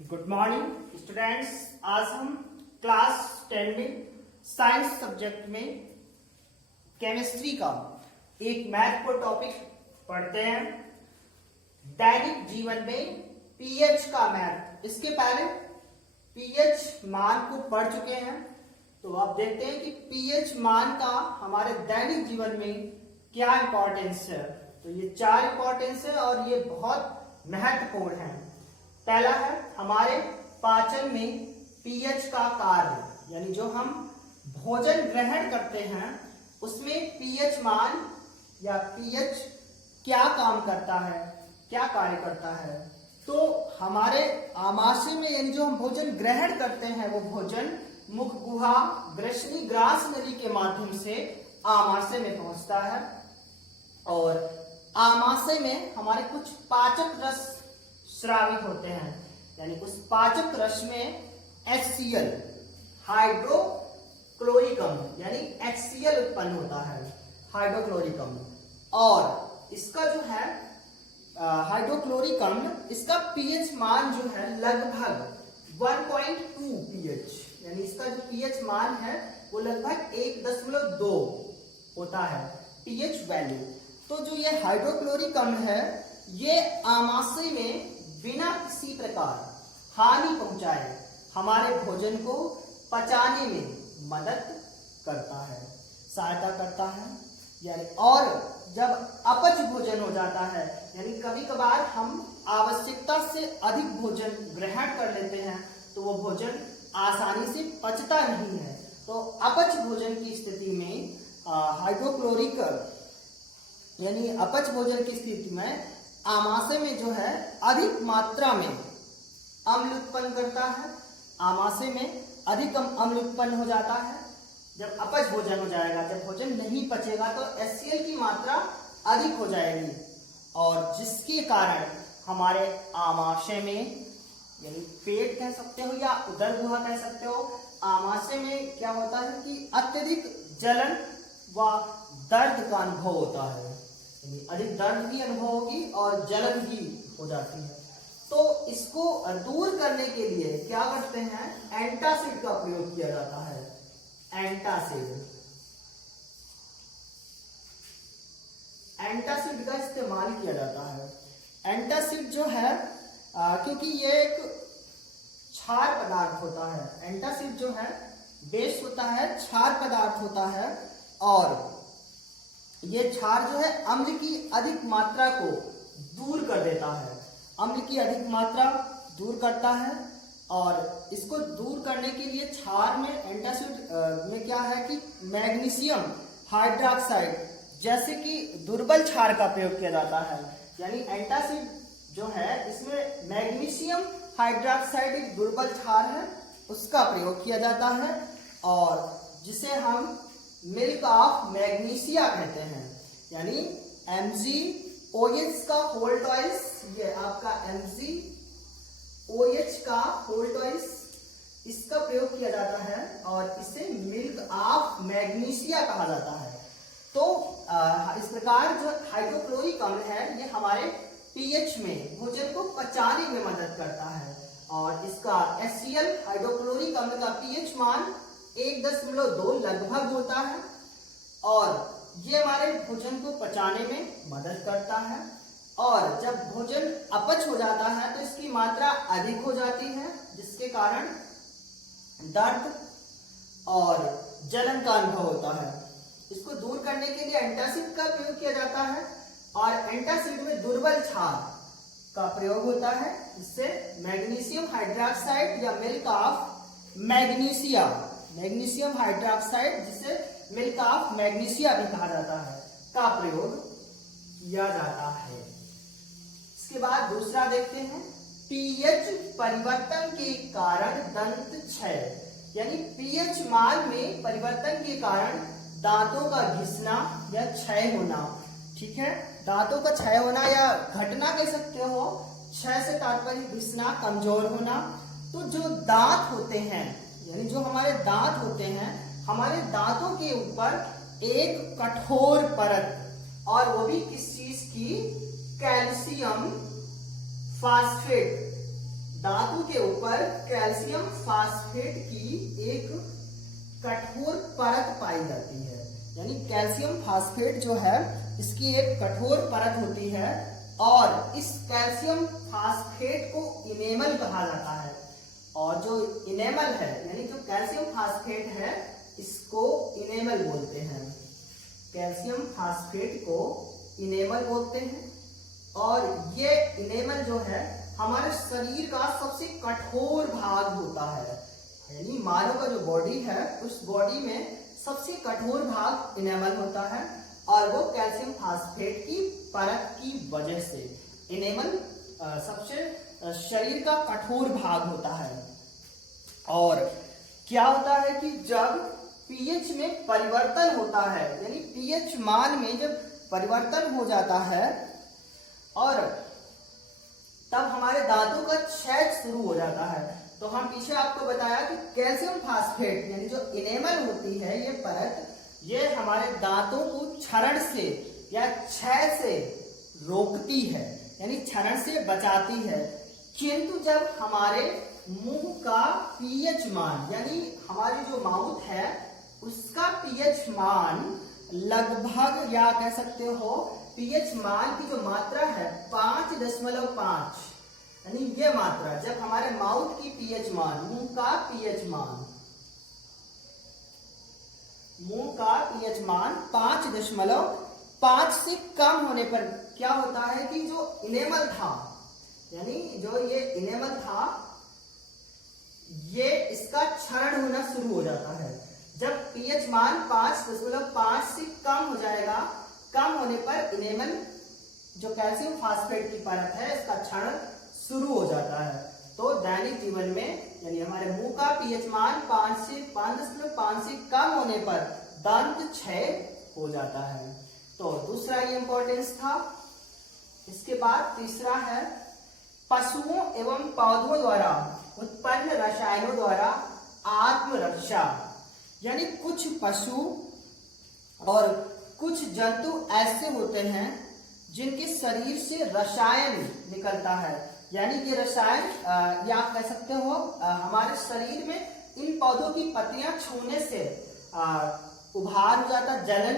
Good morning students. आज हम class 10 में साइंस सब्जेक्ट में केमिस्ट्री का एक मैथ को टॉपिक पढ़ते हैं। दैनिक जीवन में पीएच का मैथ। इसके पहले पीएच मान को पढ़ चुके हैं, तो आप देखते हैं कि पीएच मान का हमारे दैनिक जीवन में क्या इंपॉर्टेंस है। तो ये 4 इंपॉर्टेंस है और ये बहुत महत्वपूर्ण है। पहला है हमारे पाचन में पीएच का कार्य, यानी जो हम भोजन ग्रहण करते हैं उसमें पीएच मान या पीएच क्या काम करता है, क्या कार्य करता है। तो हमारे आमाशय में यानी जो हम भोजन ग्रहण करते हैं वो भोजन मुख गुहा ग्रसनी ग्रास नली के माध्यम से आमाशय में पहुंचता है और आमाशय में हमारे कुछ पाचक रस स्रावित होते हैं, यानी उस पाचक रस में HCl हाइड्रोक्लोरिक अम्ल यानी HCl उत्पन्न होता है, हाइड्रोक्लोरिक अम्ल। और इसका जो है हाइड्रोक्लोरिक अम्ल, इसका पीएच मान जो है लगभग 1.2 पीएच, यानी इसका जो पीएच मान है वो लगभग 1.2 होता है पीएच वैल्यू। तो जो ये हाइड्रोक्लोरिक अम्ल है ये आमाशय में बिना किसी प्रकार हानि पहुंचाए हमारे भोजन को पचाने में मदद करता है, सहायता करता है। यानी और जब अपच भोजन हो जाता है, यानी कभी कभार हम आवश्यकता से अधिक भोजन ग्रहण कर लेते हैं तो वो भोजन आसानी से पचता नहीं है। तो अपच भोजन की स्थिति में हाइड्रोक्लोरिक यानी अपच भोजन की स्थिति में आमाशय में जो है अधिक मात्रा में अम्ल उत्पन्न करता है, आमाशय में अधिक अम्ल उत्पन्न हो जाता है। जब अपच भोजन हो जाएगा, जब भोजन नहीं पचेगा तो HCl की मात्रा अधिक हो जाएगी और जिसके कारण हमारे आमाशय में यानी पेट कह सकते हो या उदर गुहा कह सकते हो, आमाशय में क्या होता है कि अत्यधिक जलन व दर्द का अनुभव होता है, यानी अधिक दर्द भी अनुभव होगी और जलन भी हो जाती है। तो इसको दूर करने के लिए क्या करते हैं, एंटासिड का प्रयोग किया जाता है। एंटासिड का इस्तेमाल किया जाता है। एंटासिड जो है क्योंकि ये एक क्षार पदार्थ होता है, एंटासिड जो है बेस होता है, क्षार पदार्थ होता है और ये क्षार जो है अम्ल की अधिक मात्रा को दूर कर देता है, अम्ल की अधिक मात्रा दूर करता है। और इसको दूर करने के लिए क्षार में एंटासिड में क्या है कि मैग्नीशियम हाइड्रोक्साइड जैसे कि दुर्बल क्षार का प्रयोग किया जाता है। यानी एंटासिड जो है इसमें मैग्नीशियम हाइड्रोक्साइड एक दुर्बल क्षार है, उसका प्रयोग किया जाता है और जिसे हम मिल्क ऑफ मैग्नीशिया कहते हैं, यानी MgOH का होल टॉइस, ये आपका MgOH का होल टॉइस, इसका प्रयोग किया जाता है और इसे मिल्क ऑफ मैग्नीशिया कहा जाता है। तो इस प्रकार जो हाइड्रोक्लोरिक अम्ल है ये हमारे पीएच में भोजन को पचाने में मदद करता है और इसका HCl हाइड्रोक्लोरिक अम्ल का पीएच मान 1.2 लगभग होता है और ये हमारे भोजन को पचाने में मदद करता है। और जब भोजन अपच हो जाता है तो इसकी मात्रा अधिक हो जाती है, जिसके कारण दर्द और जलन का अनुभव होता है। इसको दूर करने के लिए एंटासिड का प्रयोग किया जाता है और एंटासिड में दुर्बल क्षार का प्रयोग होता है, जिससे मैग्नीशियम हाइड्रोक्साइड या milk of magnesia, magnesium hydroxide जिसे मिल्क ऑफ मैग्नीशिया भी कहा जाता है, का प्रयोग किया जाता है। इसके बाद दूसरा देखते हैं पीएच परिवर्तन के कारण दंत क्षय, यानी पीएच मान में परिवर्तन के कारण दांतों का घिसना या क्षय होना। ठीक है, दांतों का क्षय होना या घटना कह सकते हो, क्षय से तात्पर्य घिसना, कमजोर होना। तो जो दांत होते हैं यानी जो हमारे दांत होते हैं, हमारे दांतों के ऊपर एक कठोर परत, और वो भी किस चीज की, कैल्शियम फास्फेट धातु के ऊपर कैल्शियम फास्फेट की एक कठोर परत पाई जाती है। यानी कैल्शियम फास्फेट जो है इसकी एक कठोर परत होती है और इस कैल्शियम फास्फेट को इनेमल कहा जाता है। और जो इनेमल है यानी जो कैल्शियम फास्फेट है इसको इनेमल बोलते हैं। कैल्शियम फास्फेट को इनेमल बोलते हैं और ये इनेमल जो है हमारे शरीर का सबसे कठोर भाग होता है। यानी मानव का जो बॉडी है उस बॉडी में सबसे कठोर भाग इनेमल होता है और वो कैल्शियम फास्फेट की परत की वजह से इनेमल सबसे शरीर का कठोर भाग होता है। और क्या होता है कि जब पीएच में परिवर्तन होता है यानी पीएच मान में जब परिवर्तन हो जाता है और तब हमारे दांतों का क्षय शुरू हो जाता है। तो हम पीछे आपको बताया कि कैल्शियम फास्फेट यानी जो इनेमल होती है ये परत, ये हमारे दांतों को क्षरण से या क्षय से रोकती है यानी क्षरण से बचाती है। किंतु जब हमारे मुंह का पीएच मान यानी हमारी जो माउथ है उसका पीएच मान लगभग या कह सकते हो पीएच मान की जो मात्रा है 5.5 यानी ये मात्रा जब हमारे माउथ की पीएच मान मुंह का पीएच मान 5.5 से कम होने पर क्या होता है कि जो इनेमल था यानी जो ये इनेमल था ये इसका क्षरण होना शुरू हो जाता है। जब पीएच मान 5.5 से कम हो जाएगा, कम होने पर इनेमल जो कैल्शियम फास्फेट की परत है इसका क्षरण शुरू हो जाता है। तो दैनिक जीवन में यानी हमारे मुंह का पीएच मान 5.5 से कम होने पर दंत क्षय हो जाता है। तो दूसरा ये इंपॉर्टेंस था। इसके बाद तीसरा है पशुओं एवं पौधों द्वारा उत्पन्न रसायनों द्वारा आत्मरक्षा। यानी कुछ पशु और कुछ जंतु ऐसे होते हैं जिनके शरीर से रसायन निकलता है। यानी ये रसायन या कह सकते हो हमारे शरीर में इन पौधों की पत्तियां छूने से उभार हो जाता, जलन,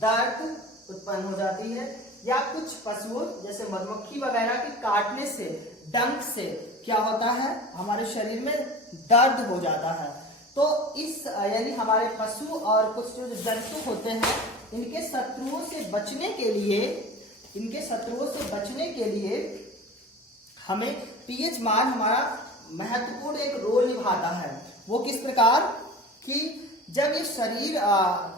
दर्द उत्पन्न हो जाती है। या कुछ पशुओं जैसे मधुमक्खी वगैरह के काटने से, डंक से क्या होता है हमारे शरीर में दर्द हो जाता है। तो इस यानी हमारे पशु और कुछ जो जंतु होते हैं इनके शत्रुओं से बचने के लिए हमें पीएच मान हमारा महत्वपूर्ण एक रोल निभाता है। वो किस प्रकार कि जब ये शरीर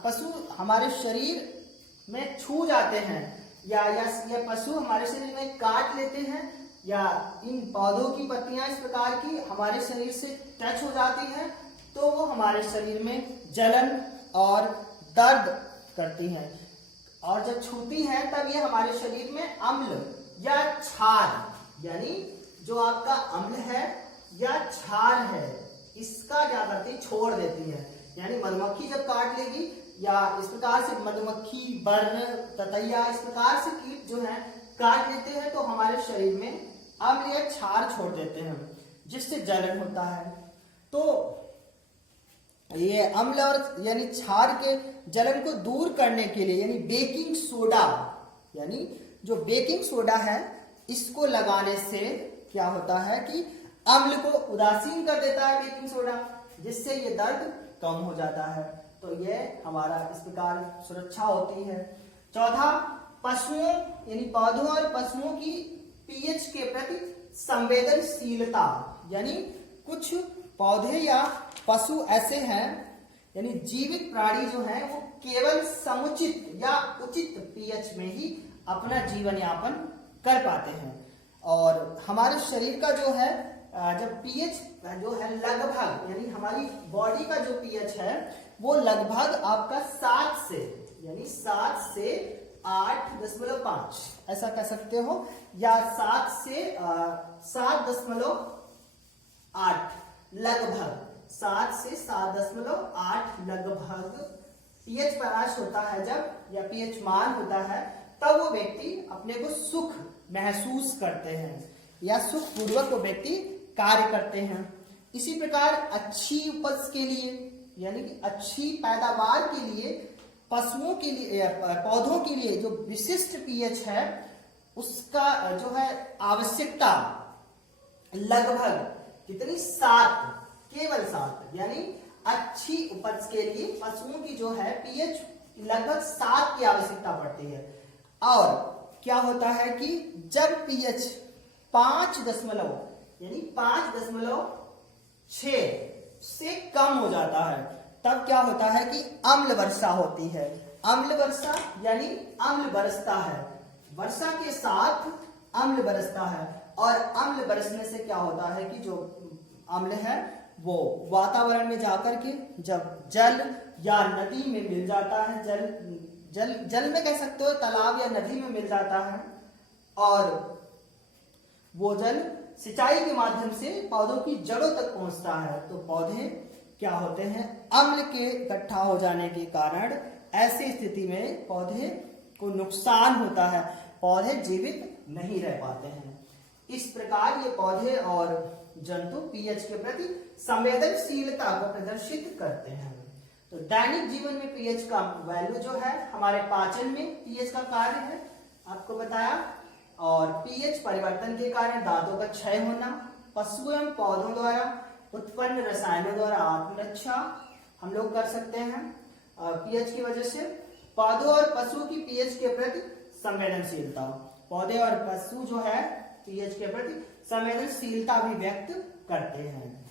पशु हमारे शरीर में छू जाते हैं या ये पशु हमारे शरीर में काट लेते हैं या इन पौधों की पत्तियां इस प्रकार की हमारे शरीर से टच हो जाती हैं तो वो हमारे शरीर में जलन और दर्द करती हैं। और जब छूती हैं तब ये हमारे शरीर में अम्ल या क्षार यानी जो आपका अम्ल है या क्षार है इसका क्या करती है, छोड़ देती है। यानी मधुमक्खी जब काट लेगी या इस प्रकार से मधुमक्खी, बर्र, ततैया इस प्रकार से कीट जो है काट लेते हैं तो हमारे शरीर में अम्ल या क्षार छोड़ देते हैं जिससे जलन होता है। तो ये अम्ल और यानी क्षार के जलन को दूर करने के लिए यानी बेकिंग सोडा यानी जो बेकिंग सोडा है इसको लगाने से क्या होता है कि अम्ल को उदासीन कर देता है बेकिंग सोडा, जिससे ये दर्द कम हो जाता है। तो ये हमारा इस प्रकार सुरक्षा होती है। चौथा, पशुओं यानी पौधों और पशुओं की पीएच के प्रति संवेदनशीलता। यानी कुछ पौधे या पशु ऐसे हैं यानी जीवित प्राणी जो हैं वो केवल समुचित या उचित पीएच में ही अपना जीवन यापन कर पाते हैं। और हमारे शरीर का जो है जब पीएच जो है लगभग यानी हमारी बॉडी का जो पीएच है वो लगभग आपका 7 से 8.5 ऐसा कह सकते हो या 7 से 7.8 लगभग 7 से 7.8 लगभग पीएच पराश होता है जब या पीएच मान होता है तब वो व्यक्ति अपने को सुख महसूस करते हैं या सुख पूर्वक वो व्यक्ति कार्य करते हैं। इसी प्रकार अच्छी उपज के लिए यानी कि अच्छी पैदावार के लिए पशुओं के लिए पौधों के लिए जो विशिष्ट पीएच है उसका जो है आवश्यकता लगभग कितनी 7, केवल 7, यानी अच्छी उपज के लिए पशुओं की जो है पीएच लगभग 7 की आवश्यकता पड़ती है। और क्या होता है कि जब पीएच 5 यानी 5.6 से कम हो जाता है तब क्या होता है कि अम्ल वर्षा होती है। अम्ल वर्षा यानी अम्ल बरसता है, वर्षा के साथ अम्ल बरसता है। और अम्ल बरसने से क्या होता है कि जो अम्ल है वो वातावरण में जाकर के जब जल या नदी में मिल जाता है, जल में कह सकते हो, तालाब या नदी में मिल जाता है, और वो जल सिंचाई के माध्यम से पौधों की जड़ों तक पहुंचता है, तो पौधे क्या होते हैं, अम्ल के इकट्ठा हो जाने के कारण ऐसी स्थिति में पौधे को नुकसान होता है, पौधे जीवित नहीं रह पाते हैं। इस प्रकार ये पौधे और जंतु पीएच के प्रति संवेदनशीलता को प्रदर्शित करते हैं। तो दैनिक जीवन में पीएच का वैल्यू जो है हमारे पाचन में पीएच का कार्य है, आपको बताया। और पीएच परिवर्तन के कारण दांतों का क्षय होना, पशु एवं पौधों द्वारा उत्पन्न रसायनों द्वारा आत्मरक्षा हम लोग कर सकते हैं पीएच की वजह से। पौधों और पशु की पीएच के प्रति संवेदनशीलता, पौधे और पशु जो है पीएच के प्रति संवेदनशीलता भी व्यक्त करते हैं।